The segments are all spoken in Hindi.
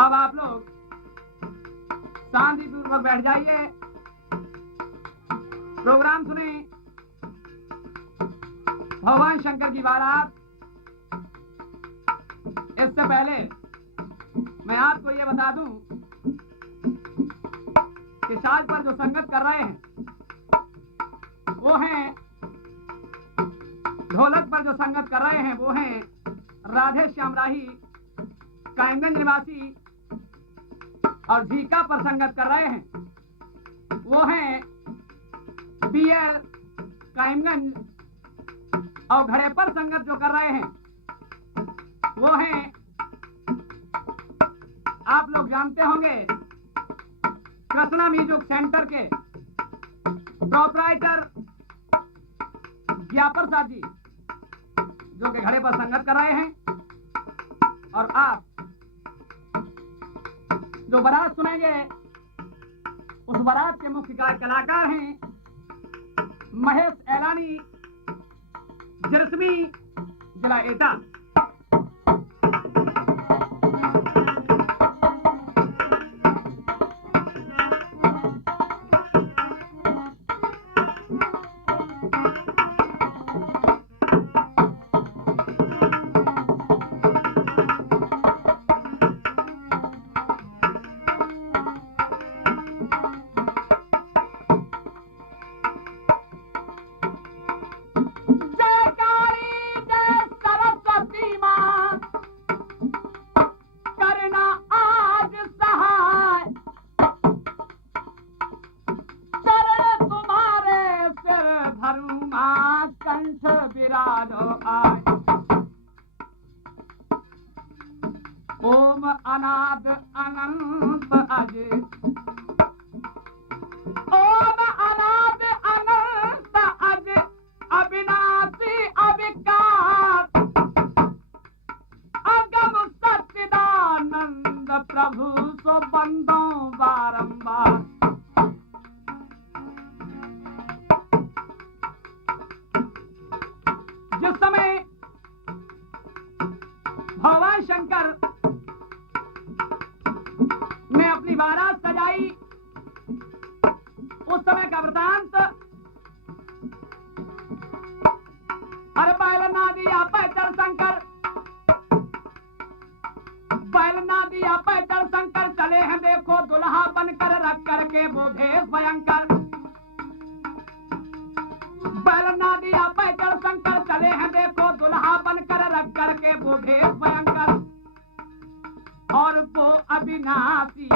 अब आप लोग शांतिपूर्वक बैठ जाइए, प्रोग्राम सुने। भगवान शंकर की बारात। इससे पहले मैं आपको ये बता दूं कि साज पर जो संगत कर रहे हैं वो हैं, ढोलक पर जो संगत कर रहे हैं वो हैं राधे श्याम राही कायमगंज निवासी, और झीका पर संगत कर रहे हैं वो हैं बीएल कायमगंज, और घड़े पर संगत जो कर रहे हैं वो हैं, आप लोग जानते होंगे, कृष्णा म्यूजिक सेंटर के प्रोपराइटर ज्ञापर साहब जी, जो कि घड़े पर संगत कर रहे हैं। और आप जो बारात सुनेंगे उस बारात के मुख्य कलाकार हैं महेश एलानी, जिरसमी, जिला एटा। ओम अनाद अनंत अज, ओम अनाद अनंत अज, अविनाशी अविकार, अगम सच्चिदानंद प्रभु सो बंदो बारंबार। जिस समय भगवान शंकर ने अपनी बारात सजाई, उस समय का वृतांत, अरे बैलना दिया पैदल शंकर, बैलना दिया पैदल शंकर, चले हैं देखो दुल्हा बनकर, रख करके वो भेष भयंकर। बैलना दिया पैदल शंकर, चले हैं देखो दुल्हा बनकर, रख करके वो भेष भयंकर। और वो अविनाशी,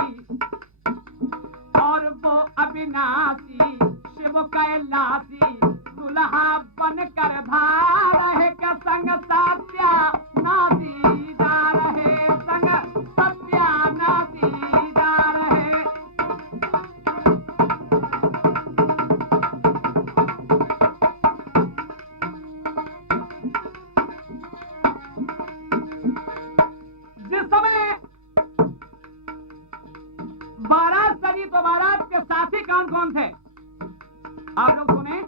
और वो अविनाशी शिव कैलाशी, दुल्हा बनकर धार है के संग सत्या नासी जा रहे, संग सत्या नासी जा रहे। जिस समय बारात सजी तो बारात के साथी कौन कौन थे आप लोग सुने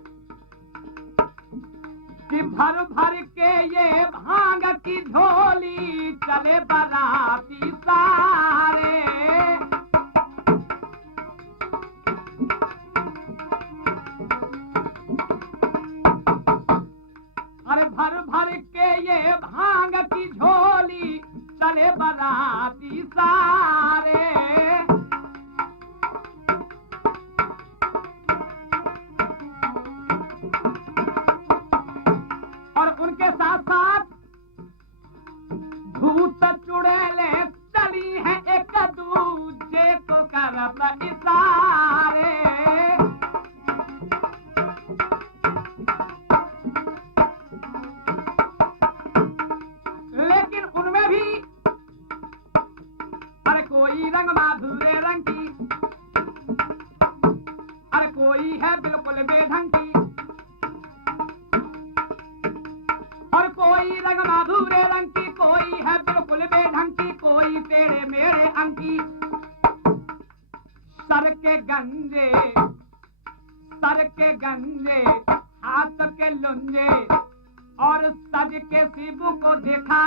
कि भर भर के ये भांग की झोली चले बाराती सारे, अरे भर भर के ये भांग की झोली चले बाराती सारे। उनके साथ साथ भूत चुड़ैले चली हैं एक दूजे को करत इशारे। लेकिन उनमें भी अरे कोई रंग माधुर्य रंग की, अरे कोई है बिल्कुल बेढंग की, और कोई रंग माधुर्य रंग की, कोई है बिल्कुल बेढंग की, कोई तेरे मेरे अंकी। सर के गंजे, सर के गंजे, हाथ के लुंजे, और सज के शिव को दिखा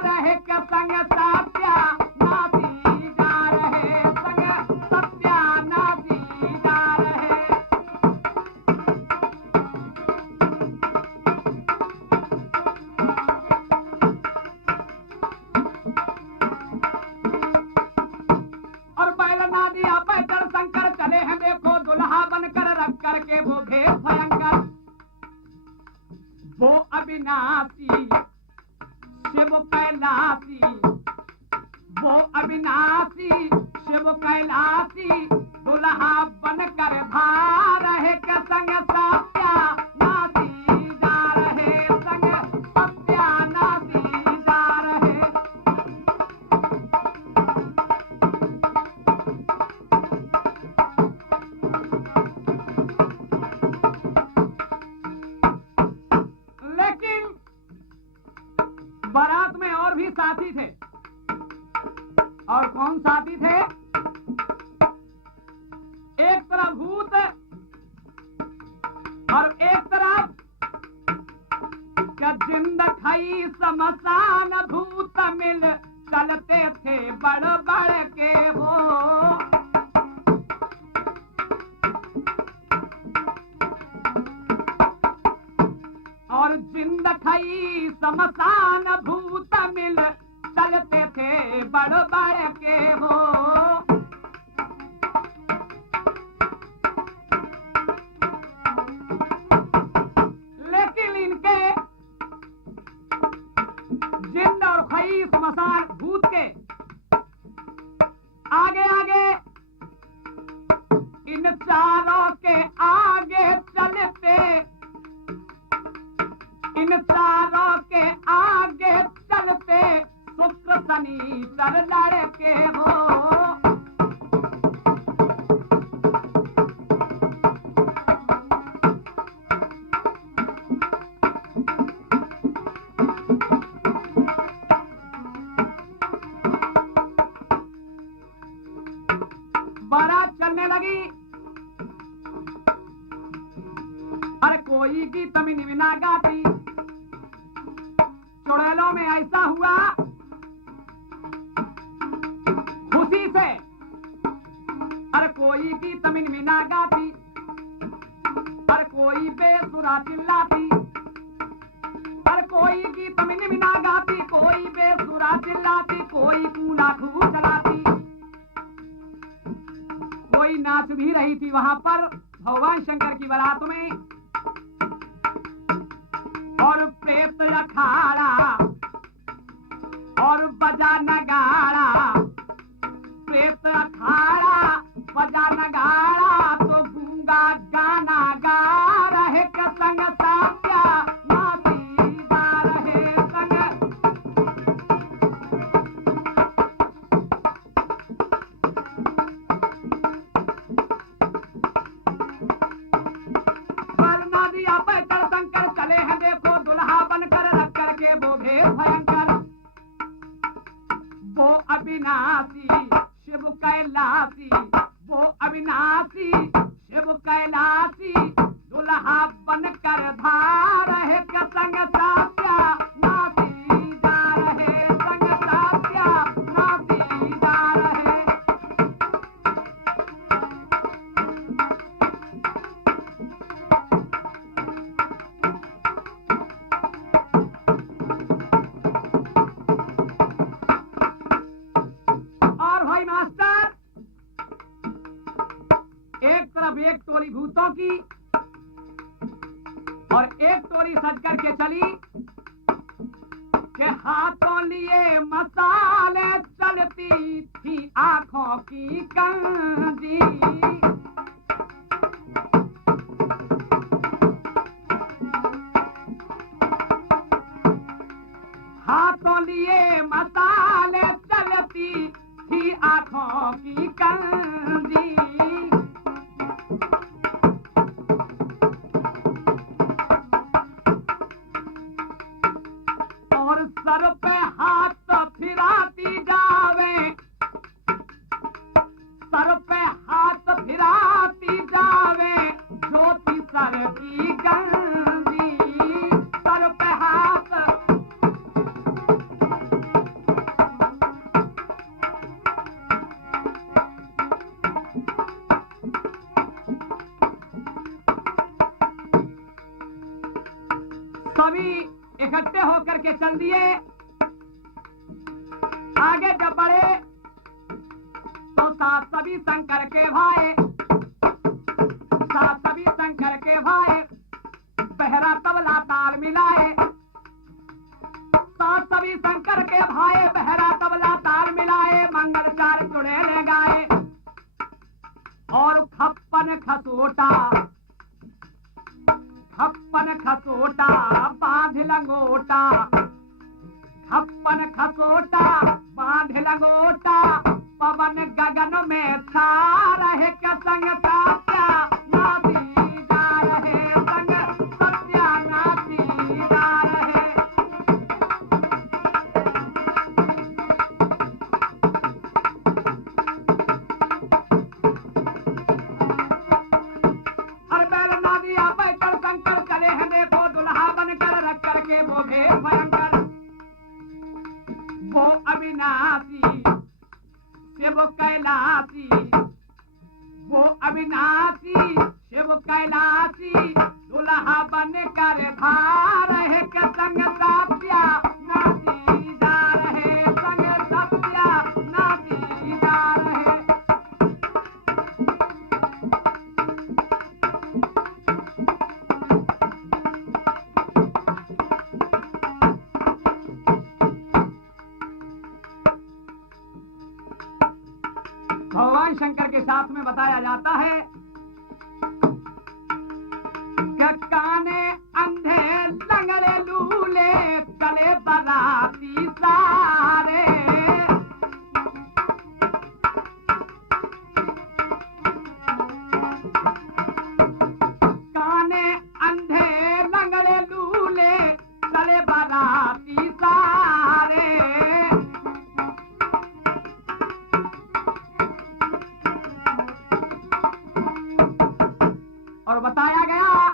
रहे के संग सत्या नासी कैलासी वो अविनाशी शिव कैलासी दुल्हा बनकर धार है के संग सत्या नासी जा रहे संग सत्या नासी जा रहे। लेकिन बारात में और भी साथी थे। और कौन साथी थे? एक तरफ भूत और एक तरफ जिंद खाई समसान भूत मिल चलते थे बड़ बड़ के हो। और जिंद खाई समसान भूत मिल चलते थे बड़ बड़ के हो। लेकिन इनके जिंद और खई समसान भूत के आगे आगे इन चारों के आगे चलते, इन चारों के आगे चलते शुक्र शनि तर लड़के हो। बारात चलने लगी। अरे कोई गीत मिनमिना गाती। चुड़ैलों में ऐसा हुआ खुशी से, अरे कोई गीत मिनमिना गाती, अरे कोई बेसुरा चिल्लाती, अरे कोई गीत मिनमिना गाती, कोई बेसुरा चिल्लाती, कोई कूना खूब चलाती। कोई नाच भी रही थी वहां पर भगवान शंकर की बारात में। और प्रेत अखाड़ा और बजा नगाड़ा, प्रेत अखाड़ा बजा नगाड़ा तो गूंगा गाना गा रहे के संग सात्या नाची जा रहे संग। वरना दिया पैकर शंकर चले हैं देखो दुल्हा बनकर रख करके वो भेद भयंकर। वो अविनाशी शिव कैलासी, वो अविनाशी शिव कैलासी दुल्हा बनकर धार है के संग सात्या नाची जा रहे संग सात्या नाची जा रहे। और भाई मास्टर एक तरफ एक टोली भूतों की और एक टोली सज करके चली के हाथों लिए मसाले चलती थी आंखों की कंजी। हाथों लिए मसाले चलती थी आंखों की कंजी। और सर पे हाथ फिराती जावे, सर पे हाथ फिराती जावे ज्योति सर की गंजी। सर पे हाथ सभी इकट्ठे होकर के चल दिए। आगे जब बढ़े तो साथ सभी शंकर के भाई, साथ सभी शंकर के भाई पहरा तबला ताल मिलाए। साथ सभी गौरी शंकर के भाई बहरा तबला ताल मिलाए मंगल चार चुड़ैले गाए और खप्पन खसोटा बांध लंगोटा खप्पन खसोटा बांध लंगोटा पवन गगन में छा रहे के संग सत्या नाची जा रहे संग सत्या नाची जा रहे। अरे बैल नादिया बैठकर शंकर चले हैं देखो दुल्हा बनकर रख करके वो भेष भयंकर वो अविनाशी शिव कैलाशी वो अविनाशी शिव कैलाशी दुल्हा बन कर धार है के संग सत्या नाची जा रहे संग सत्या नाची जा रहे। भगवान शंकर के साथ में बताया जाता है कि काने अंधे लंगड़े लूले चले बराती सारे काने अंधे लंगड़े लूले चले बराती सारे और बताया गया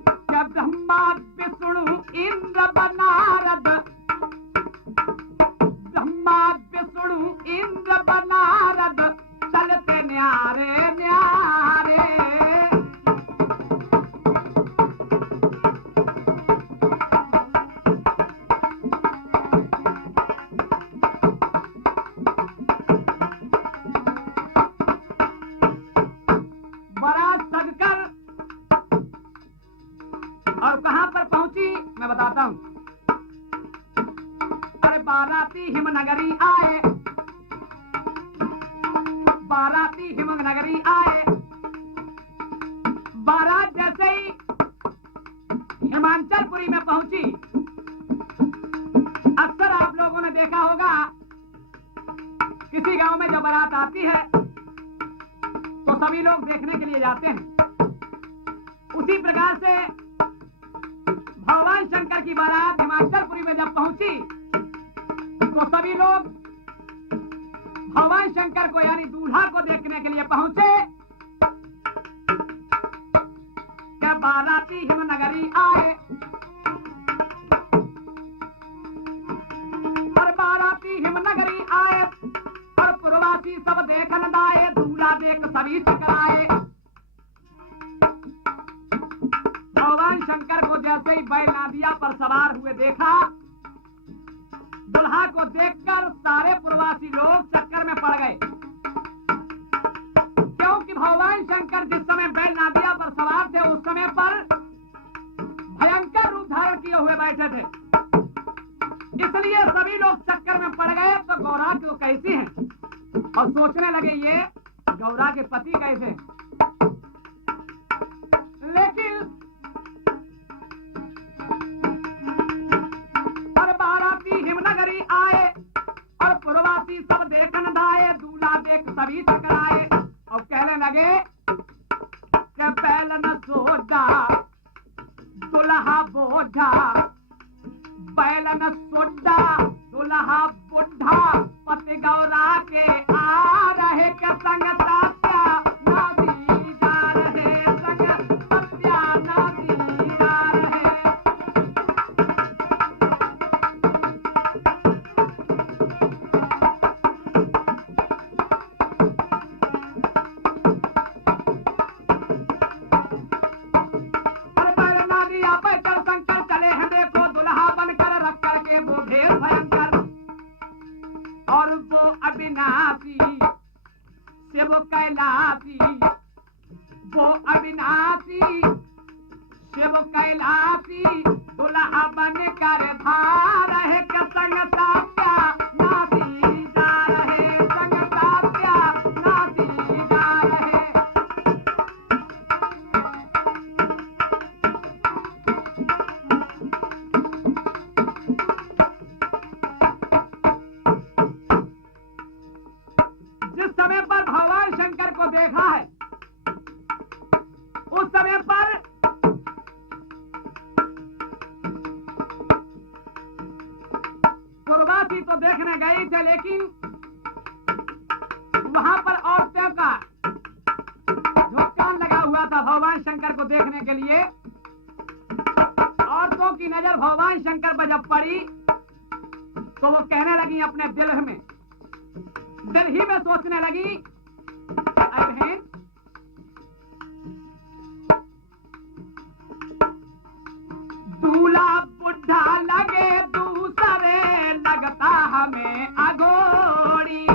कि ब्रह्मा विष्णु इंद्र बनारद ब्रह्मा विष्णु इंद्र बनारद चलते न्यारे न्यारे और कहां पर पहुंची मैं बताता हूं। अरे बाराती हिमनगरी आए बाराती हिमनगरी आए बारात जैसे ही हिमांचलपुरी में पहुंची अक्सर आप लोगों ने देखा होगा किसी गांव में जब बारात आती है तो सभी लोग देखने के लिए जाते हैं। उसी प्रकार से भगवान शंकर की बारात हिमाचलपुरी में जब पहुंची तो सभी लोग भगवान शंकर को यानी दूल्हा को देखने के लिए पहुंचे। क्या बाराती हिमनगरी आए और बाराती हिमनगरी आए और पूर्वासी सब देखन दाए दूल्हा देख सभी चकराए। भगवान शंकर को जैसे ही बैल नादिया पर सवार हुए देखा दुल्हा को देखकर सारे पूर्वासी लोग चक्कर में पड़ गए क्योंकि भगवान शंकर जिस समय बैल नादिया पर सवार थे उस समय पर भयंकर रूप धारण किए हुए बैठे थे। इसलिए सभी लोग चक्कर में पड़ गए तो गौरा तो कैसी हैं और सोचने लगे ये गौरा के पति कैसे हैं। लेकिन हिमनगरी आए और पूर्वासी सब देखन दाए दूल्हा देख सभी चकराए और कहने लगे कि बैल न सोडा दुल्हा बोझा बैल न सोडा दुल्हा बुढ़ा पति गौरा के आ रहे के संग सत्या नाची जा रहे संग सत्या नाची जा रहे। राधासी तो देखने गई थे, लेकिन वहां पर औरतों का झुकान लगा हुआ था भगवान शंकर को देखने के लिए। औरतों की नजर भगवान शंकर पर जब पड़ी तो वो कहने लगी अपने दिल ही में सोचने लगी, अरे बहन, दूल्हा बुढ़ा लगे दूसरे, लगता हमें अघोरी।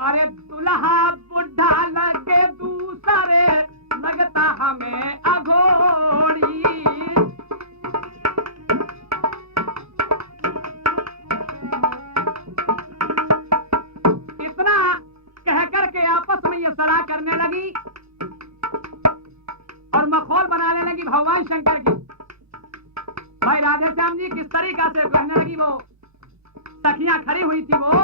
अरे दूल्हा बुढ़ा लगे दूसरे, लगता हमें अघोरी। इतना कह करके आपस में ये सलाह करने लगी और मखौल बनाने लगी भगवान शंकर की। भाई राधे श्याम जी किस तरीका से कहने लगी, वो सखियां खड़ी हुई थी, वो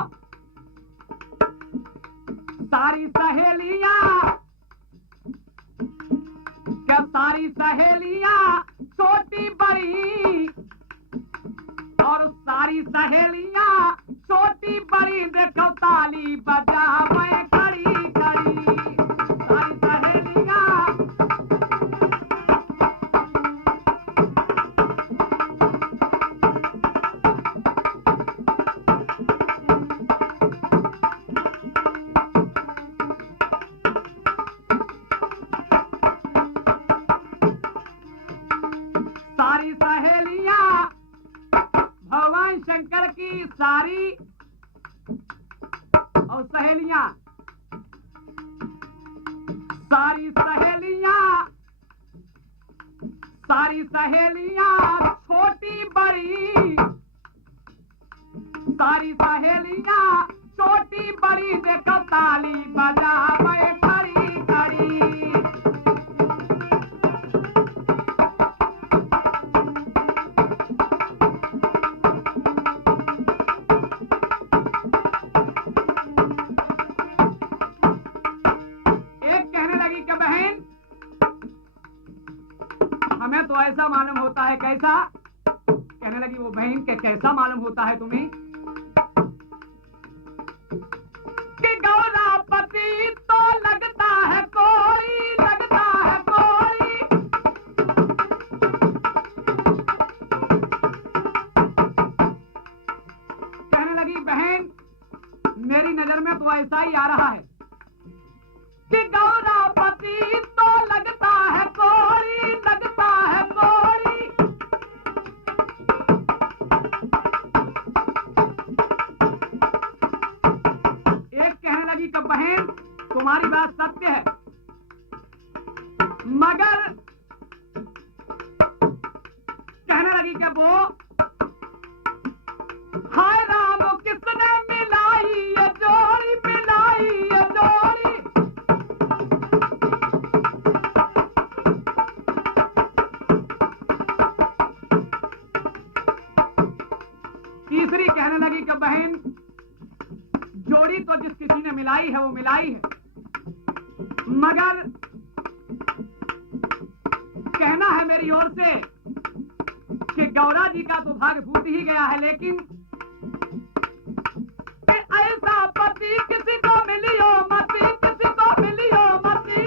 सारी सहेलियां, क्या सारी सहेलियां छोटी बड़ी, और सारी सहेलियां छोटी बड़ी, देखो ताली बजा मैं खड़ी खड़ी। सारी सहेलियां, सारी सहेलियां भगवान शंकर की सारी और सहेलियां, सारी सहेलियां, सारी सहेलियां छोटी बड़ी, सारी सहेलियां छोटी बड़ी, देखो ताली बजा मैं खड़ी खड़ी। हमें तो ऐसा मालूम होता है, कैसा? कहने लगी वो बहन के कैसा मालूम होता है तुम्हें कि गौरापति तो लगता है कोई, लगता है कोई। कहने लगी बहन मेरी नजर में तो ऐसा ही आ रहा है कि गौरापति तो लगता है कोई, लगता है कोई। एक कहने लगी कि बहन तुम्हारी बात सत्य है, मगर कहने लगी कि वो हाय राम किसने मिलाई ये जोड़ी, मिलाई ये जोड़ी। तीसरी कहने लगी कि बहन जोड़ी तो जिस किसी ने मिलाई है वो मिलाई है, मगर कहना है मेरी ओर से कि गौरा जी का तो भाग्य फूट ही गया है, लेकिन ऐसा पति किसी को मिलियो मती, किसी को मिलियो मती।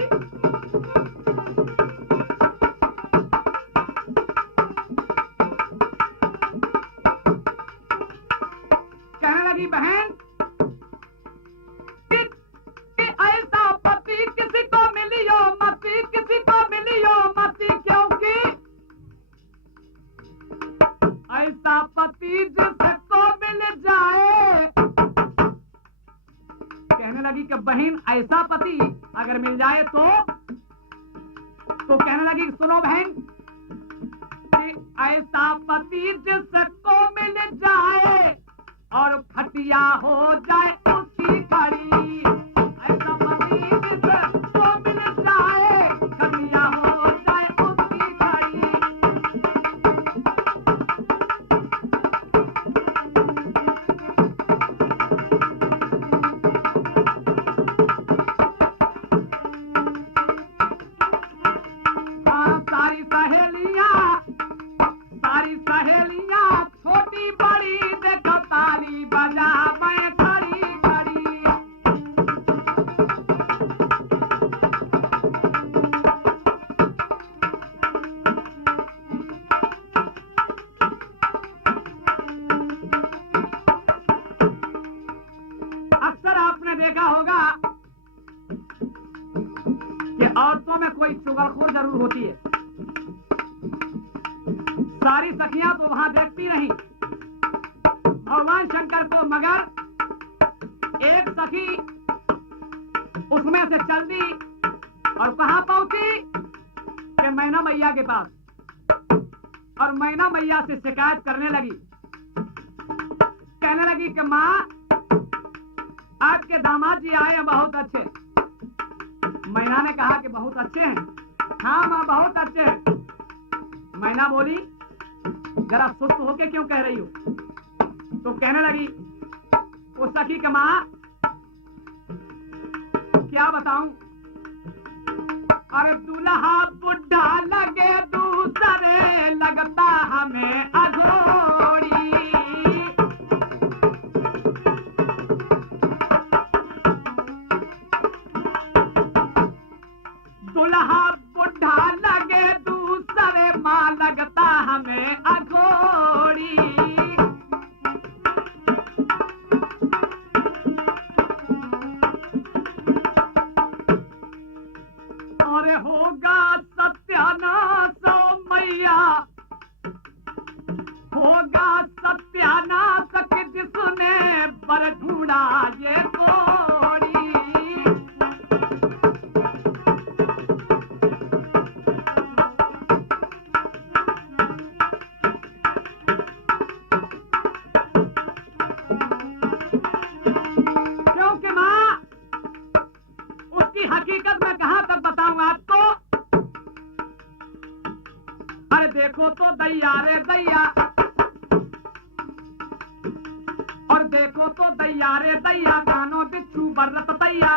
कहने लगी बहन कि ऐसा पति किसी को मिलियो मती, किसी को मिलियो मती, क्योंकि ऐसा पति जिसको मिल जाए। कहने लगी कि बहन ऐसा पति अगर मिल जाए तो कहने लगी सुनो बहन कि ऐसा पति जिसको मिल जाए और खटिया हो जाए उसकी खड़ी, ऐसा पति जिसको मिल जाए खटिया हो जाए उसकी खड़ी। कोई चुगलखोर जरूर होती है। सारी सखियां तो वहां देखती रही भगवान शंकर को, मगर एक सखी उसमें से चल दी और कहां पहुंची कि मैना मैया के पास, और मैना मैया से शिकायत करने लगी। कहने लगी कि माँ, आपके दामाद जी आए हैं बहुत अच्छे। मैना ने कहा कि बहुत अच्छे हैं। हाँ माँ, बहुत अच्छे हैं। मैना बोली, जरा सुस्त होके क्यों कह रही हो? तो कहने लगी वो सखी कि माँ, क्या बताऊं, अरे दूल्हा बुढ़ा लगे दूसरे, लगता हमें अघोरी। दूल्हा बुढ़ा लगे दूसरे, माँ लगता हमें अघोरी। अरे होगा सत्यानाश मैया, होगा सत्यानाश कि जिसने बर ढूंढा ये कोड़ी। क्योंकि माँ, उसकी हकीकत मैं कहां तक बताऊं आपको? अरे देखो तो दैया रे दैया, और देखो तो दैया रे दैया, कानो बिच्छू बर्रत दैया।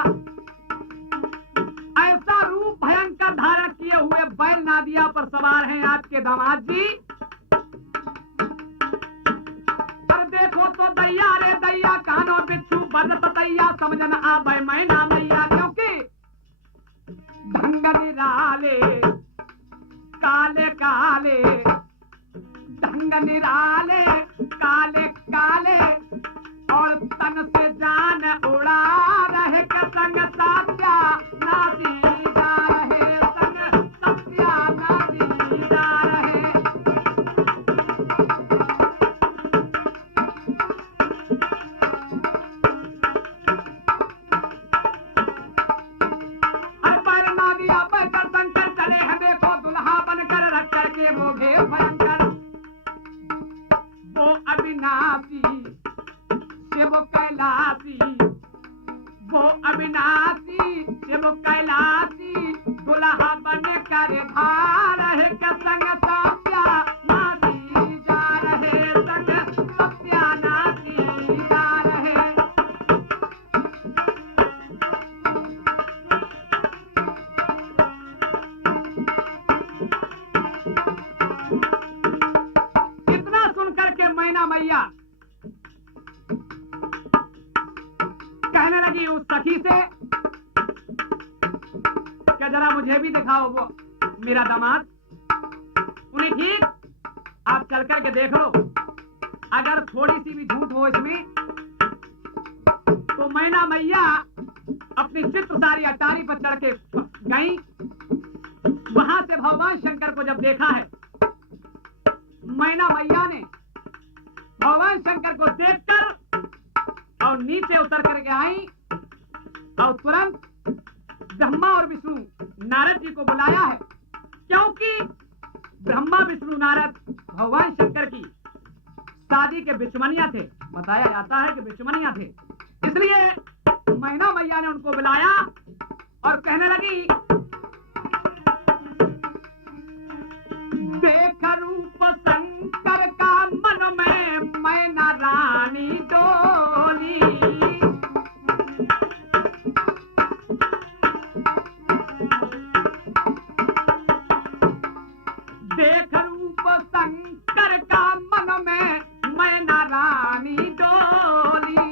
ऐसा रूप भयंकर धारण किए हुए बैल नादिया पर सवार हैं आपके दामाद जी। अरे देखो तो दैया रे दैया, कानो बिच्छू बर्रत दैया, समझ न आवे मैना मैया। क्योंकि ढंग निराले काले काले, ढंग निराले काले काले, और तन से जान उड़ा रहे संग सत्या नासी जा रहे, संग सत्या नासी जा रहे। हर पर नादिया बैठकर शंकर चले हैं, देखो दुल्हा बनकर रख करके वो घेर भयंकर। वो अविनाशी शिव कैलाशी, वो अविनाशी शिव कैलाशी, दुल्हा बनकर धार है के संग सत्या नासी जा रहे, संग सत्या नासी जा रहे। इतना सुनकर के मैना मैया कहने लगी उस सखी से क्या जरा मुझे भी दिखाओ वो मेरा दामाद। उन्हें ठीक, आप चल करके देख लो, अगर थोड़ी सी भी झूठ हो इसमें तो मैना मैया अपनी चित्रसारी अटारी पर चढ़ के गई। वहां से भगवान शंकर को जब देखा है, मैना मैया ने भगवान शंकर को देखकर और नीचे उतर करके आई और तुरंत ब्रह्मा और विष्णु नारद जी को बुलाया है। क्योंकि ब्रह्मा विष्णु नारद भगवान शंकर की शादी के बिचमनिया थे, बताया जाता है कि बिचमनिया थे। इसलिए मैना मैया ने उनको बुलाया और कहने लगी, देख रूप शंकर का मन में मैना रानी डोली। देख रूप शंकर का मन में मैना रानी डोली।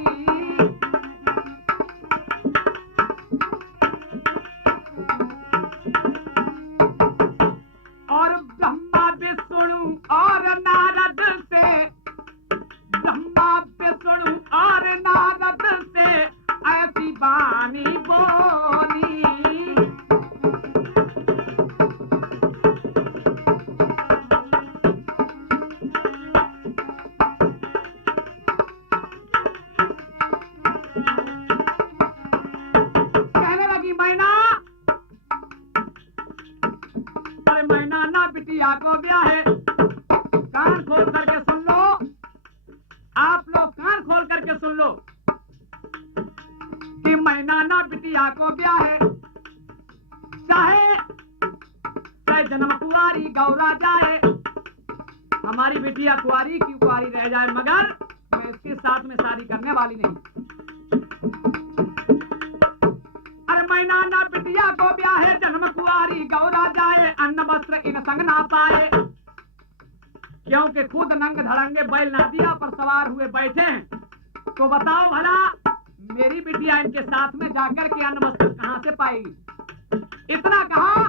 लो कि मैना ना बिटिया को ब्याहे, चाहे जन्म कुंवारी गौरा जाए, हमारी बिटिया कुंवारी की कुंवारी रह जाए, मगर मैं इसके साथ में शादी करने वाली नहीं। अरे मैना ना बिटिया को ब्याहे, जन्म कुंवारी गौरा जाए, अन्न वस्त्र इन संग ना पाए, क्योंकि खुद नंग धड़ंगे बैल नदिया पर सवार हुए बैठे हैं। तो बताओ भला मेरी बिटिया इनके साथ में जाकर के अन्न वस्त्र कहां से पाएगी? इतना कहा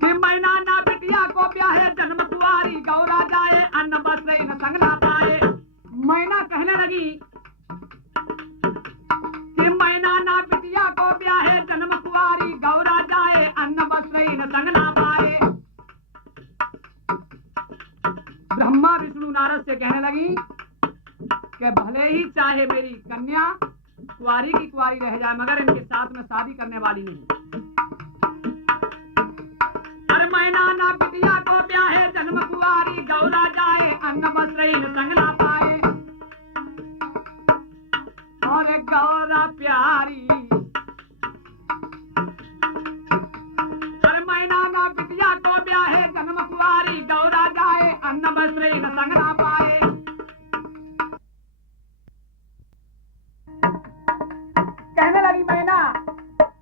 कि मैना ना बिटिया को ब्याहे, जन्म कुंवारी गौरा जाए, अन्न वस्त्र इन संग ना पाए। मैना कहने लगी कि मैना ना बिटिया को ब्याहे, जन्म कुंवारी गौरा जाए, अन्न वस्त्र इन संग ना पाए। ब्रह्मा विष्णु नारद से कहने लगी कि भले ही चाहे मेरी कन्या कुंवारी की कुंवारी रह जाए, मगर इनके साथ में शादी करने वाली नहीं। अरे मैना ना बिटिया को ब्याहे, जन्म कुंवारी गौरा जाए, अन्न वस्त्र इन संग ना पाए। और गौरा प्यारी, अरे मैना ना बिटिया को ब्याहे, जन्म कुंवारी गौरा जाए, अन्न वस्त्र इन संग ना पाए। कहने लगी मैना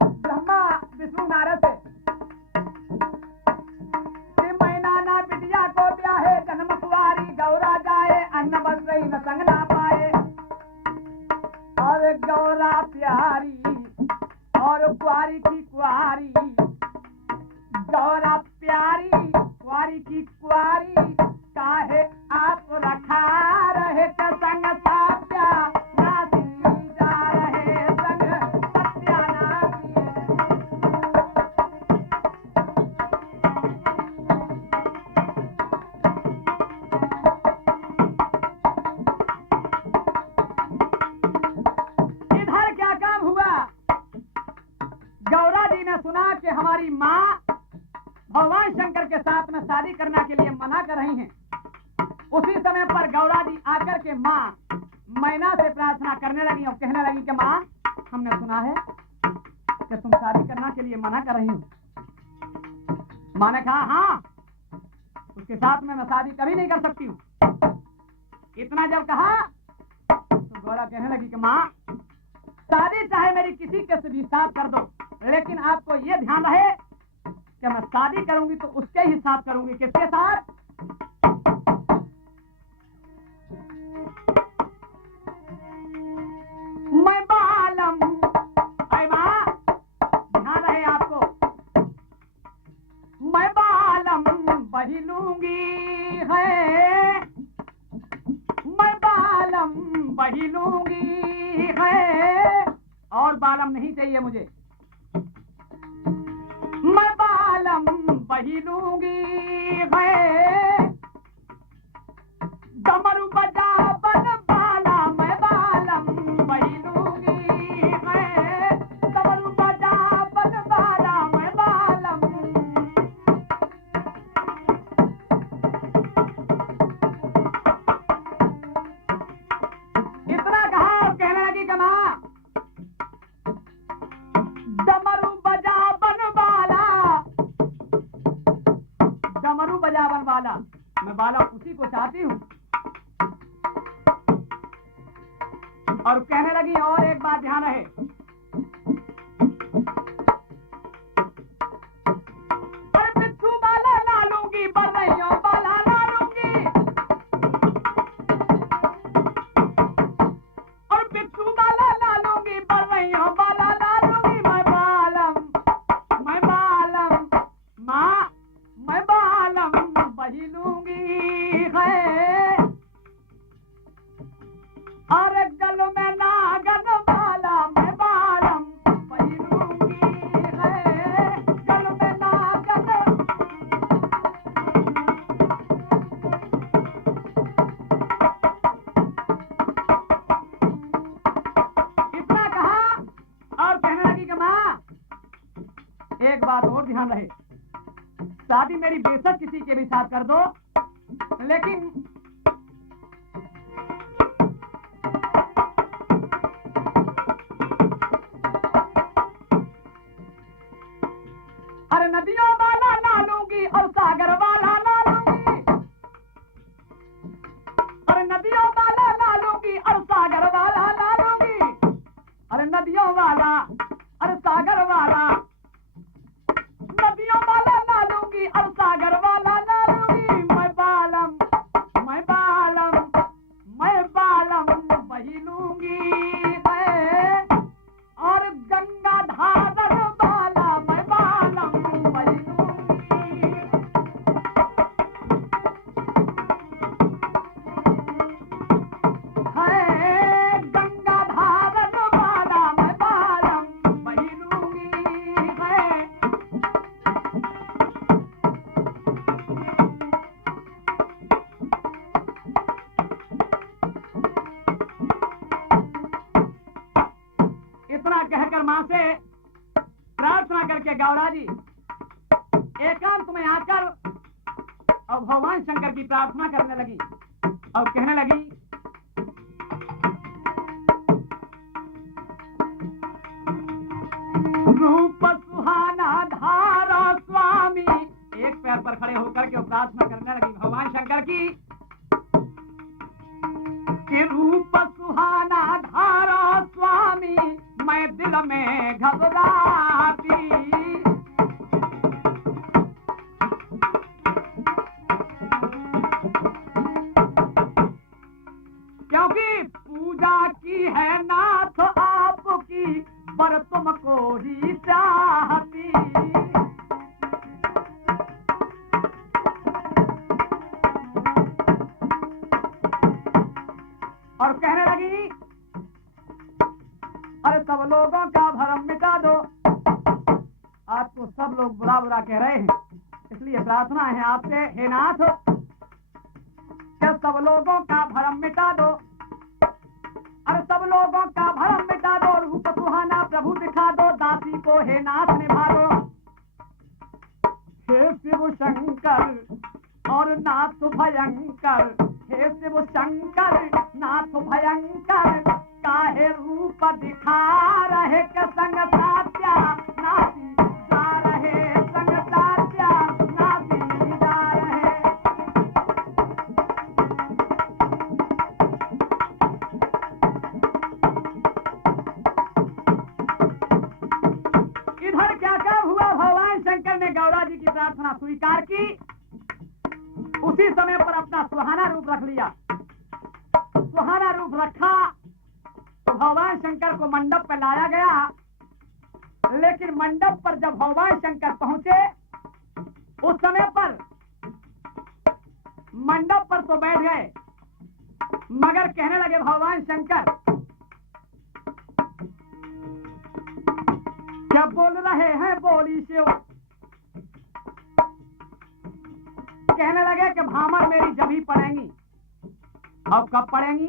ब्रह्मा विष्णु नारद से कि मैना ना बिटिया को ब्याहे, जन्म कुंवारी गौरा जाए, अन्न वस्त्र इन संग ना पाए। और गौरा प्यारी और कुंवारी की कुंवारी, गौरा प्यारी कुंवारी की कुंवारी, काहे आप रखा रहे संग सात्या नासी जा रहे संग सत्यानासी। इधर क्या काम हुआ? गौरा जी ने सुना कि हमारी माँ भगवान शंकर के साथ में शादी करने के लिए मना कर रही हैं। उसी समय पर गौरा जी आकर के माँ मैना से प्रार्थना करने लगी और कहने लगी कि माँ, हमने सुना है कि तुम शादी करने के लिए मना कर रही हो। माँ ने कहा हाँ, उसके साथ में मैं शादी कभी नहीं कर सकती हूँ। इतना जब कहा तो गौरा कहने लगी कि माँ, शादी चाहे मेरी किसी के से भी साथ कर दो, लेकिन आपको ये ध्यान रहे कि मैं शादी करूंगी तो उसके ही साथ करूंगी। किसके साथ? मैं बालम, अरे माँ ध्यान रहे आपको, मैं बालम बही लूंगी है, मैं बालम बही लूंगी है, और बालम नहीं चाहिए मुझे। मैं बालम बही लूंगी है, डमरू बजा बन बाला, मैं बालम बही लूंगी है, डमरू बजा बन बाला, मैं बालम। इतना कहा और कहने लगी कि माँ, डमरू बजा बन बाला, डमरू बजावन वाला, मैं बाला उसी को चाहती हूँ। और कहने लगी और एक बात ध्यान रहे, अरे बिच्छू बाला ला लूंगी, बरैयों बाला ला लूंगी, और बिच्छू बाला ला लूंगी, बरैयों बाला ला लूंगी, मैं बालम, मैं बालम, माँ मैं बालम बही लूंगी है, और गल में नागन वाला, मैं बालम बही लूंगी है, गल में नागन। इतना कहा और कहने लगी कि माँ एक बात और ध्यान रहे, शादी मेरी बेशक किसी के भी साथ कर दो, लेकिन सुंदर मां से प्रार्थना करके गौरा जी एकांत में आकर और भगवान शंकर की प्रार्थना करने लगी और कहने लगी, रूप सुहाना धारा स्वामी। एक पैर पर खड़े होकर के प्रार्थना करने लगी भगवान शंकर की कि रूप सुहाना धारा स्वामी, मैं दिल में घबराती। क्योंकि पूजा की है नाथ आपकी, पर तुमको ही चाहती। और कहने लगी, अरे सब लोगों का भरम मिटा दो। आपको सब लोग बुरा बुरा कह रहे हैं, इसलिए प्रार्थना है आपसे, हे नाथ, कि सब लोगों का भरम मिटा दो। अरे सब लोगों का भरम मिटा दो, रूप सुहाना प्रभु दिखा दो, दासी को हे नाथ निभा दो। हे शिव शंकर और नाथ भयंकर, हे शिव शंकर नाथ भयंकर, काहे रूप दिखा रहे के संग सात्या नासी जा रहे, संग सात्या नासी जा रहे। इधर क्या क्या हुआ, भगवान शंकर ने गौरा जी की प्रार्थना स्वीकार की। उसी समय पर अपना सुहाना रूप रख लिया। सुहाना रूप रखा तो भगवान शंकर को मंडप पर लाया गया। लेकिन मंडप पर जब भगवान शंकर पहुंचे, उस समय पर मंडप पर तो बैठ गए, मगर कहने लगे भगवान शंकर, क्या बोल रहे हैं बोली शिव। कहने लगे कि भामर मेरी जभी पड़ेंगी। अब कब पड़ेंगी?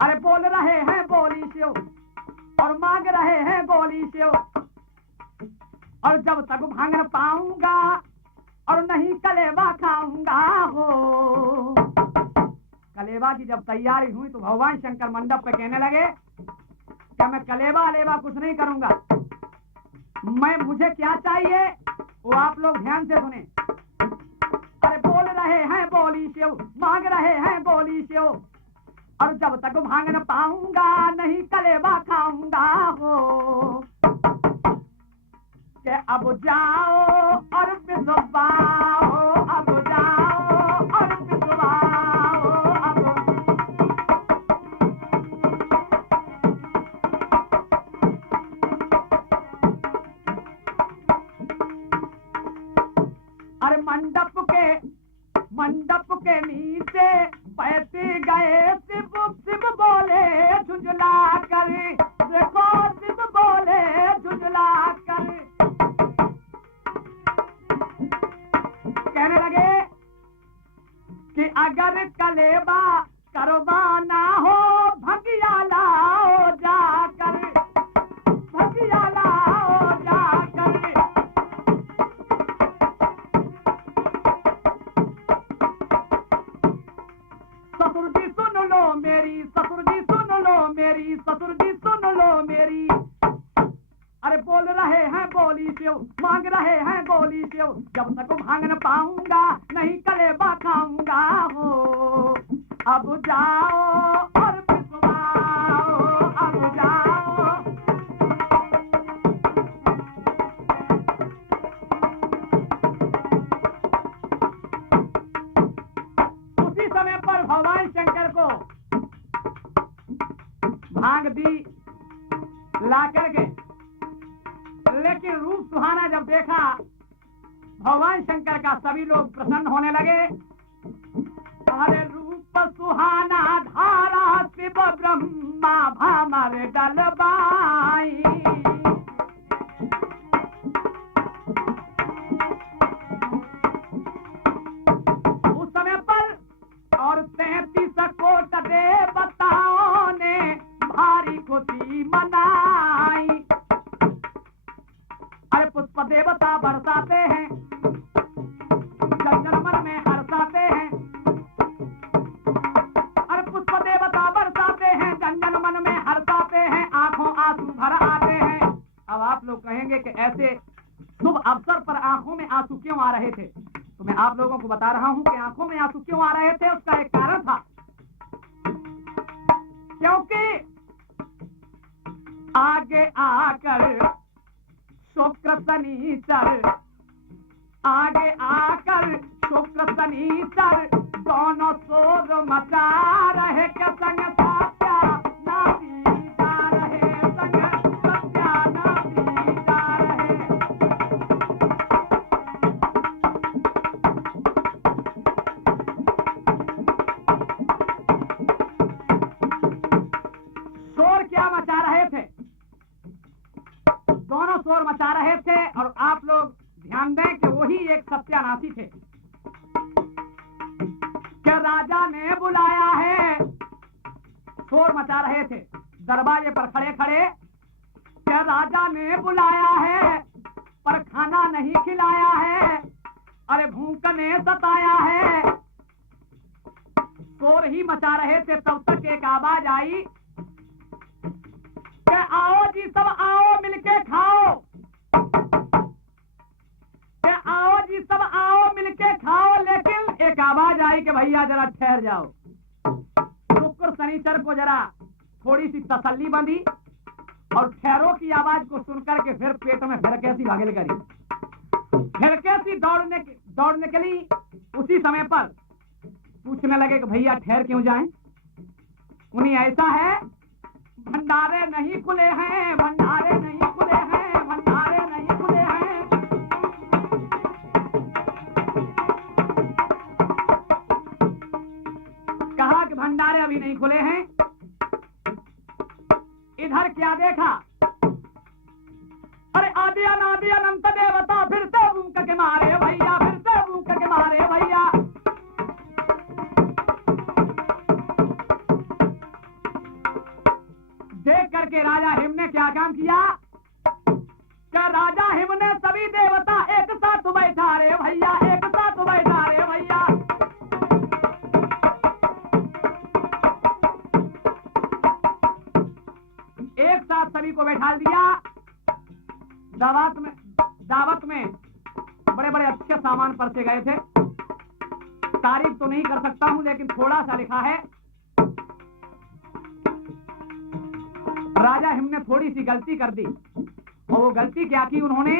अरे बोल रहे हैं बोली शिव और मांग रहे हैं बोली शिव, और जब तक भांग न पाऊंगा और नहीं कलेवा खाऊंगा हो। कलेवा की जब तैयारी हुई तो भगवान शंकर मंडप पे कहने लगे कि मैं कलेवा अलेवा कुछ नहीं करूंगा, मुझे क्या चाहिए वो आप लोग ध्यान से सुने। अरे बोल रहे हैं बोली शिव, मांग रहे हैं बोली शिव, और जब तक भांग न पाऊंगा नहीं कलेवा खाऊंगा हो। कि अब जाओ और पिसवाओ, अब जाओ और पिसवाओ, अब। अरे मंडप के नीचे बैठे गए शिव, शिव बोले झुंझला कर, देखो शिव बोले झुंझला कर। कहने लगे कि अगर कलेबा करवाना हो भगिया लाओ जाकर, भगिया लाओ जाकर। ससुर जी सुन लो मेरी, ससुर जी सुन लो मेरी, ससुर जी सुन लो मेरी। अरे बोल रहे हैं बोली शिव, मांग रहे हैं बोली शिव, जब तक भांग न पाऊंगा नहीं कलेबा खाऊंगा हो। अब जाओ और पिसवाओ, अब जाओ। उसी समय पर भगवान शंकर को भांग दी ला करके, लेकिन रूप सुहाना जब देखा भगवान शंकर का, सभी लोग प्रसन्न होने लगे। अरे रूप सुहाना धारा शिव ब्रह्मा भामर डलबाई। उस समय पर और 33 कोट देवताओं ने भारी खुशी कहेंगे कि ऐसे शुभ अवसर पर आंखों में आंसू क्यों आ रहे थे। तो मैं आप लोगों को बता रहा हूं कि आंखों में आंसू क्यों आ रहे थे। उसका एक कारण था, क्योंकि आगे आकर शुक्र शनिचर, आगे आकर शुक्र शनिचर दोनों शोर मचा रहे के संग सत्या नाती जा रहे, संग सत्या नाती जा रहे। शोर क्या मचा रहे थे? दोनों शोर मचा रहे थे। और आप लोग ध्यान दें कि वही एक सत्यानाशी थे कि राजा ने बुलाया है। शोर मचा रहे थे दरवाजे पर खड़े खड़े कि राजा ने बुलाया है पर खाना नहीं खिलाया है, अरे भूख ने सताया है। शोर ही मचा रहे थे, तब तक एक आवाज आई कि आओ जी सब आओ मिलके खाओ, कि आओ जी सब आओ मिलके खाओ। लेकिन एक आवाज आई कि भैया जरा ठहर जाओ। शुक्र शनिचर को जरा थोड़ी सी तसल्ली बंधी और ठहरो की आवाज को सुनकर के फिर पेट में फिरके सी भागल करी, फिरके सी दौड़ने के लिए। उसी समय पर पूछने लगे कि भैया ठहर क्यों जाएं। उन्हें ऐसा है, भंडारे नहीं खुले हैं, भंडारे नहीं खुले हैं, भंडारे नहीं खुले हैं। कहा कि भंडारे अभी नहीं खुले हैं। इधर क्या देखा, अरे आदि अनादि अनंत देवता फिर से भूख के मारे भैया, फिर से भूख के मारे भैया। देख करके राजा हिम ने क्या काम किया, क्या राजा हिम ने सभी देवता एक साथ बैठा रे भैया, एक साथ बैठा रे भैया। एक साथ सभी को बैठा दिया। दावत में बड़े बड़े अच्छे सामान परसे गए थे। तारीफ तो नहीं कर सकता हूं, लेकिन थोड़ा सा लिखा है। राजा हिम ने थोड़ी सी गलती कर दी, और वो गलती क्या की उन्होंने,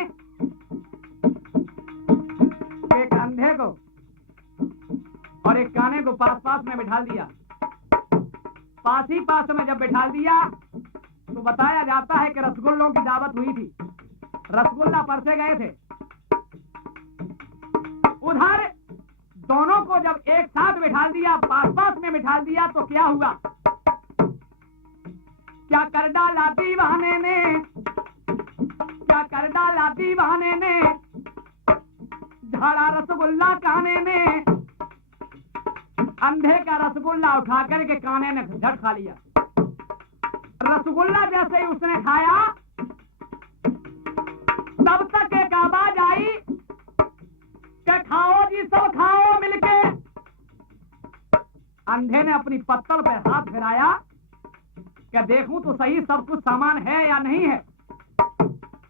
एक अंधे को और एक काने को पास पास में बिठा दिया। पास ही पास में जब बिठा दिया तो बताया जाता है कि रसगुल्लों की दावत हुई थी, रसगुल्ला परसे गए थे। उधर दोनों को जब एक साथ बिठा दिया, पास पास में बिठा दिया, तो क्या हुआ, क्या कर डाला दीवाने ने, क्या कर डाला दीवाने ने, झाड़ा रसगुल्ला काने ने। अंधे का रसगुल्ला उठा करके काने ने झट खा लिया। रसगुल्ला जैसे ही उसने खाया, तब तक एक आवाज आई कि खाओ जी सब खाओ मिलके। अंधे ने अपनी पत्तल पर हाथ फिराया, क्या देखूं तो सही सब कुछ सामान है या नहीं है।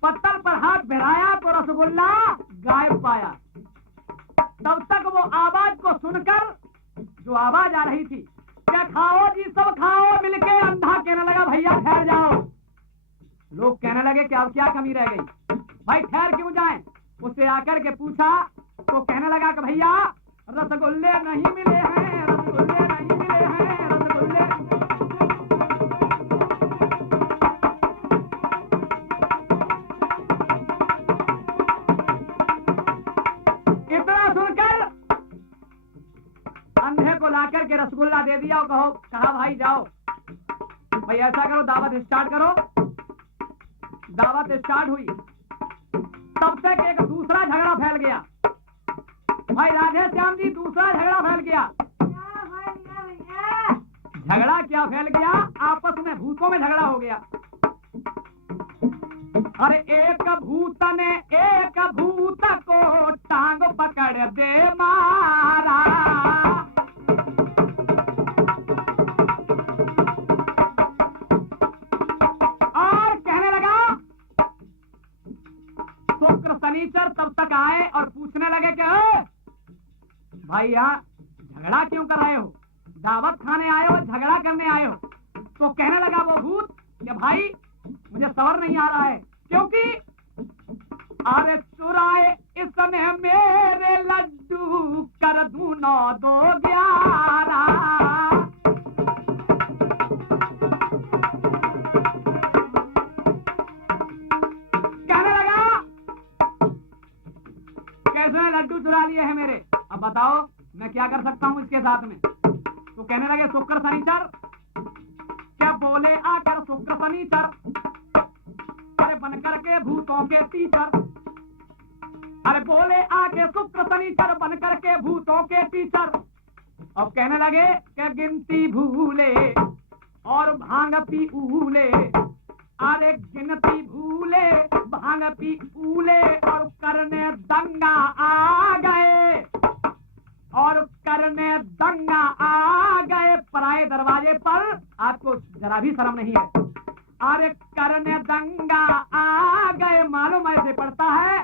पत्तल पर हाथ फिराया तो रसगुल्ला गायब पाया। तब तक वो आवाज को सुनकर, जो आवाज आ रही थी, क्या खाओ जी सब खाओ मिलके, अंधा कहने लगा भैया ठहर जाओ। लोग कहने लगे कि अब क्या कमी रह गई, भाई ठहर क्यों जाएं। उससे आकर के पूछा तो कहने लगा कि भैया रसगुल्ले नहीं मिले हैं, रसगुल्ले नहीं मिले हैं, रसगुल्ले। इतना सुनकर अंधे को लाकर के रसगुल्ला दे दिया और कहा भाई जाओ, भाई ऐसा करो दावत स्टार्ट करो। दावत स्टार्ट हुई, तब तक एक दूसरा झगड़ा फैल गया। भाई राधे श्याम जी, दूसरा झगड़ा फैल गया। झगड़ा क्या फैल गया, आपस में भूतों में झगड़ा हो गया। अरे एक भूत ने एक भूत को टांग पकड़ दे मारा, भाई यहाँ झगड़ा क्यों कर रहे हो? दावत खाने आए हो, झगड़ा करने आए हो? तो कहने लगा वो भूत कि भाई मुझे सबर नहीं आ रहा है, क्योंकि अरे चुराए इसने मेरे लड्डू कर दूं 9 2 11। कहने लगा कैसे लड्डू चुरा लिए हैं मेरे, अब बताओ मैं क्या कर सकता हूं इसके साथ में? तो कहने लगे शुक्र शनिचर, क्या बोले आकर शुक्र शनिचर, अरे बन करके भूतों के टीचर, अरे बोले आके शुक्र शनिचर बन करके भूतों के टीचर। अब कहने लगे कि गिनती भूले और भांग पी ऊले, अरे गिनती भूले भांग पी ऊले और करने दंगा आ गए, और करने दंगा आ गए पराए दरवाजे पर। आपको जरा भी शर्म नहीं है? अरे करने दंगा आ गए, मालूम ऐसे पड़ता है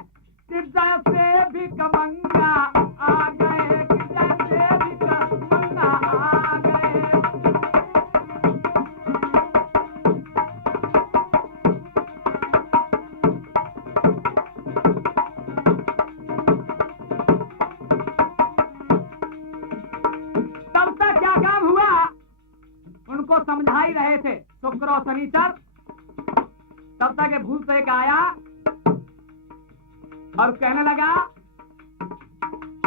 कि जैसे भी कमंगा आ गए, कि जैसे भी कमंगा आ गए। तब तक क्या काम हुआ? उनको समझा ही रहे थे शुक्र और शनिचर। तब तक भूत एक आया और कहने लगा,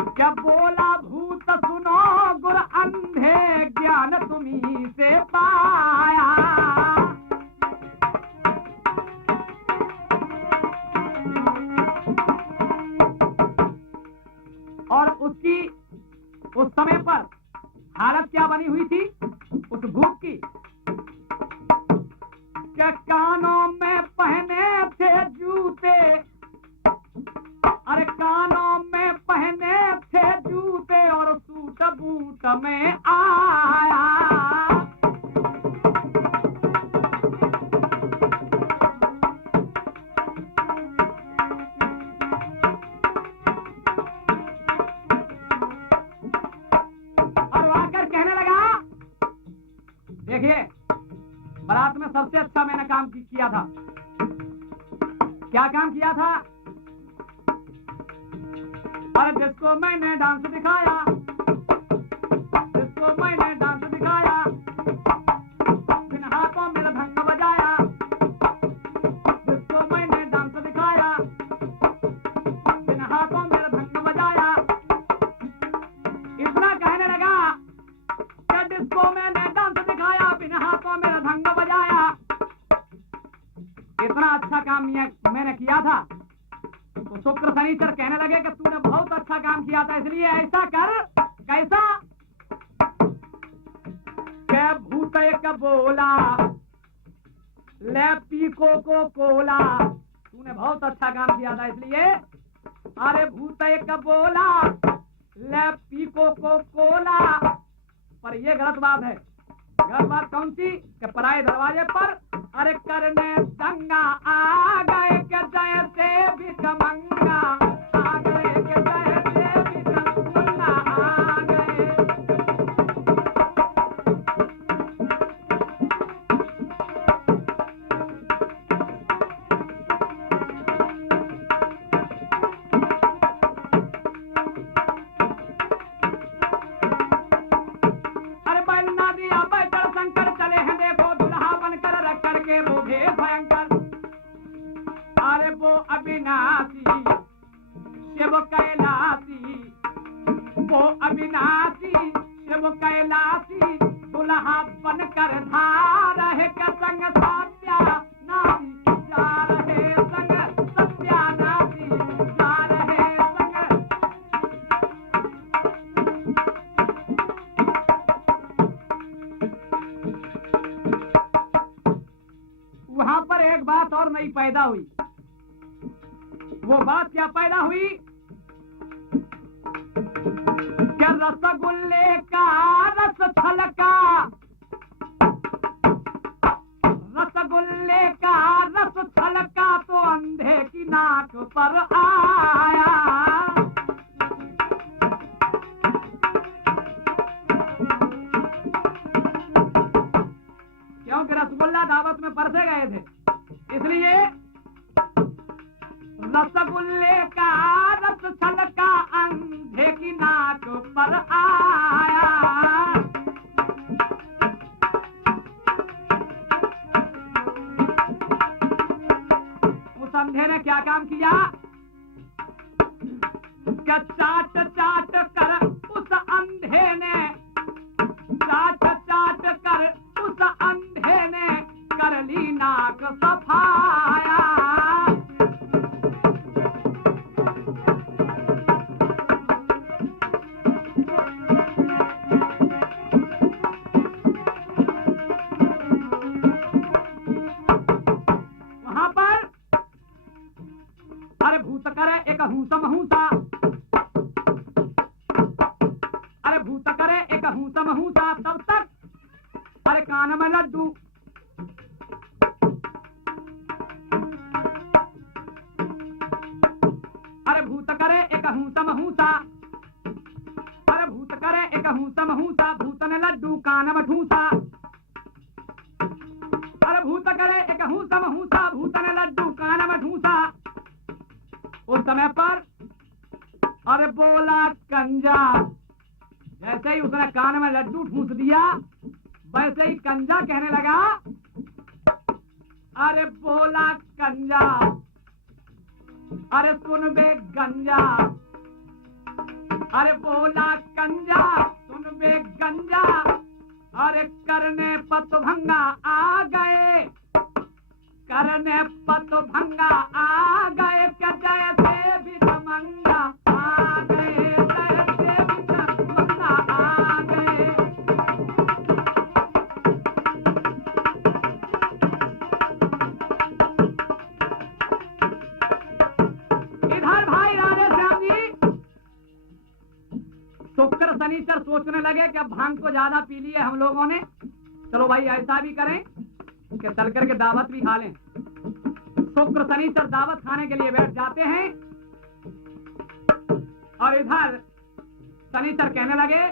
क्या बोला भूत सुनो गुर अंधे ज्ञान तुम्ही से पाया। और उसकी उस समय पर हालत क्या बनी हुई थी उस भूत की? क्या कानों में पहने थे जूते, अरे कानों में पहने थे जूते और सूट बूट में आया। और आकर कहने लगा, देखिए बारात में सबसे अच्छा मैंने काम किया था। क्या काम किया था? अरे जिसको मैंने डांस दिखाया, जिसको मैंने डांस दिखाया, बिन हाथों में धंग बजाया, जिसको मैंने डांस दिखाया, बिन हाथों में धंग बजाया। इतना कहने लगा कि जिसको मैंने डांस दिखाया, बिन हाथों में धंग बजाया। इतना अच्छा काम मैंने किया था। तो शुक्र शनिचर कहने लगे कि तूने बहुत अच्छा काम किया था, इसलिए ऐसा कर। कैसा? क्या भूत एक बोला ले पीको को कोला, तूने बहुत अच्छा काम किया था इसलिए। अरे भूत एक बोला ले पीको को कोला, पर ये गलत बात है। गलत बात कौन सी? कि पराए दरवाजे पर अरे करने दंगा आ गए, के जैसे भी कमंगा आ गए, के जैसे भी कमंगा आ गए। अरे बनना दिया बैठल शंकर चले हैं, देखो दुल्हा बनकर रख करके बोधे भयंकर। अरे वो अविनाशी शिव कैलाशी, वो अविनाशी शिव कैलाशी दुल्हा बनकर धार है के संग सत्या नासी जा रहे, संग सत्या नासी जा रहे संग। वहां पर एक बात और नई पैदा हुई। वो बात क्या पैदा हुई? क्या रसगुल्ले का रस छलका, रसगुल्ले का रस छलका तो अंधे की नाक पर आया। परसे गए थे, इसलिए रसगुल्ले का रस छलका अंधे की नाक पर आया। उस अंधे ने क्या काम किया कि चाट चाट कर उस अंधे ने, चाट चाट कर उस अंधे ने कर ली नाक सफाया। वहां पर अरे भूत करे एक हूसम हूसा, अरे भूत करे एक हूसम हूसा, तब तक अरे कान में लड्डू, अरे भूत करे एक हूसम हूसा, अरे भूत करे एक हूसम हूसा, भूत ने लड्डू कान में ठूसा। अरे भूत करे एक हूसम हूसा, भूत ने लड्डू कान में ठूसा। उस समय पर अरे बोला कंजा, जैसे ही उसने कान में लड्डू ठूस दिया वैसे ही कंजा कहने लगा, अरे बोला कंजा, अरे सुन बे गंजा, अरे बोला कंजा सुन बे गंजा, अरे करने पत भंगा आ गए, करने पत भंगा आ गए, क्या जैसे भी मंगा आ गए, जैसे भी मंगा आ गए। इधर भाई राधे श्याम जी शुक्र शनिचर सोचने लगे कि अब भांग को ज्यादा पी लिए हम लोगों ने, चलो भाई ऐसा भी करें कि चल करके दावत भी खा लें। शुक्र शनिचर दावत खाने के लिए बैठ जाते हैं और इधर शनिचर कहने लगे,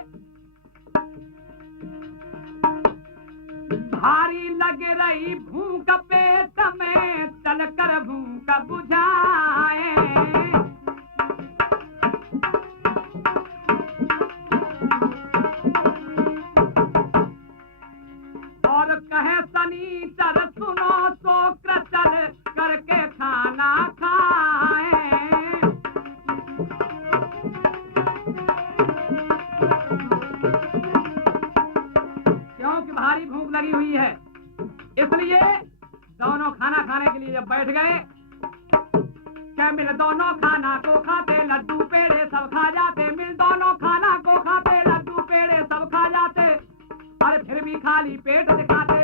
भारी लग रही भूख पेट में, चल कर भूख बुझाए। और कहे शनिचर सुनो शुक्र चल करके खाना खाए। क्योंकि भारी भूख लगी हुई है, इसलिए दोनों खाना खाने के लिए जब बैठ गए, क्या मिल दोनों खाना को खाते, लड्डू पेड़े सब खा जाते, मिल दोनों खाना को खाते, लड्डू पेड़े सब खा जाते, अरे फिर भी खाली पेट दिखाते।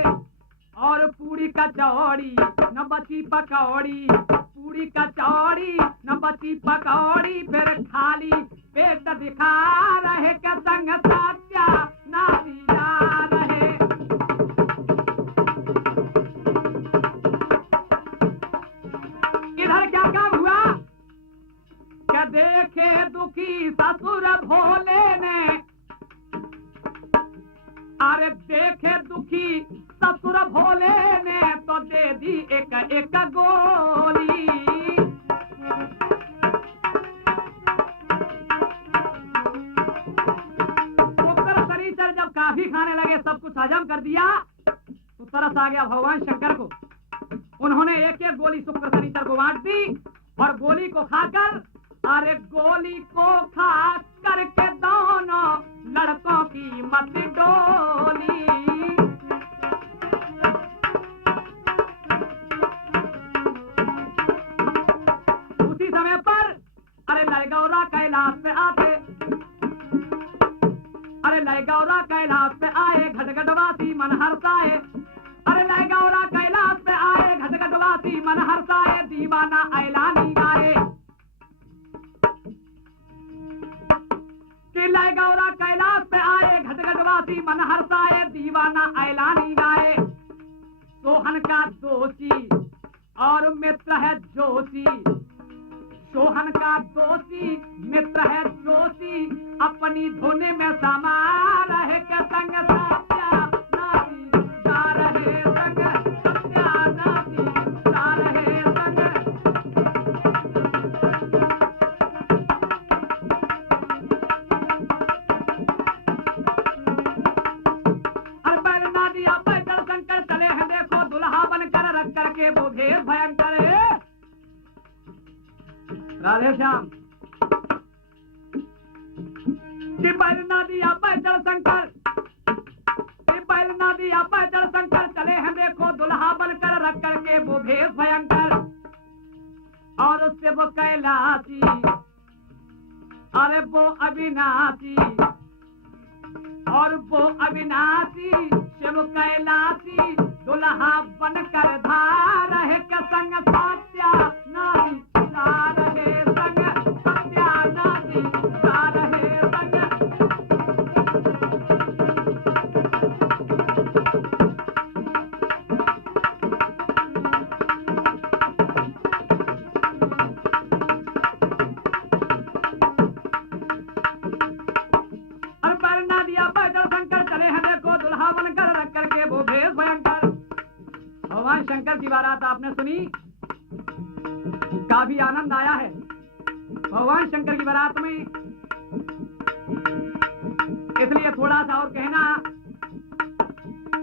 और पूरी कचौड़ी न बची पकौड़ी, पूरी कचौड़ी न बची पकौड़ी, फिर खाली पेट दिखा रहे के संग सत्या नाती जा रहे। इधर क्या काम हुआ, क्या देखे दुखी ससुर भोले ने, अरे देखे दुखी ससुर भोले ने तो दे दी एक एक गोली। शुक्र शनिचर जब काफी खाने लगे, सब कुछ हजम कर दिया, तो तरस आ गया भगवान शंकर को। उन्होंने एक एक गोली शुक्र शनिचर को बांट दी और गोली को खाकर, अरे गोली को खा करके दोनों लड़कों की मत डोली। उसी समय पर अरे लय गौरा कैलाश पे आते, अरे लय गौरा कैलाश पे आए, घटघटवासी मन हर्षाए, अरे लय गौरा कैलाश पे आए, घटघटवासी मन हर्षाए, दीवाना ऐलानी गाए। लय गौरा कैलाश पे आए, घटघटवासी मन हर्षाए, दीवाना ऐलानी गाए। सोहन का दोषी और मित्र है जोशी, सोहन का दोषी मित्र है जोशी, अपनी धुन में समा रहे के संग सत्या नाती जा रहे, संग सत्या राधे श्याम। कि बैल ना दिया पैदल शंकर, कि बैल ना दिया पैदल शंकर, चले हैं देखो दुल्हा बनकर रख करके वो भेष भयंकर। और उससे वो कैलाशी, अरे वो अविनाशी, और वो अविनाशी शिव कैलाशी दुल्हा बनकर धार है के संग सत्या नारी सा रहे संग, सत्या नारी सा रहे संग। भगवान शंकर की बारात आपने सुनी, काफी आनंद आया है भगवान शंकर की बारात में। इसलिए थोड़ा सा और कहना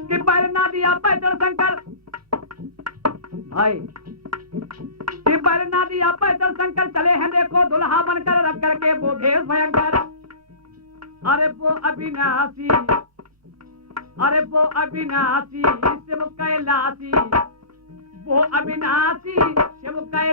कि पैर ना दिया पैदल शंकर भाई, कि पैर ना दिया पैदल शंकर, चले हैं देखो दुल्हा बनकर रख करके वो भेष भयंकर। अरे वो अविनाशी, अरे वो अविनाशी शिव कैलाशी, वो अविनाशी शिव कैलाशी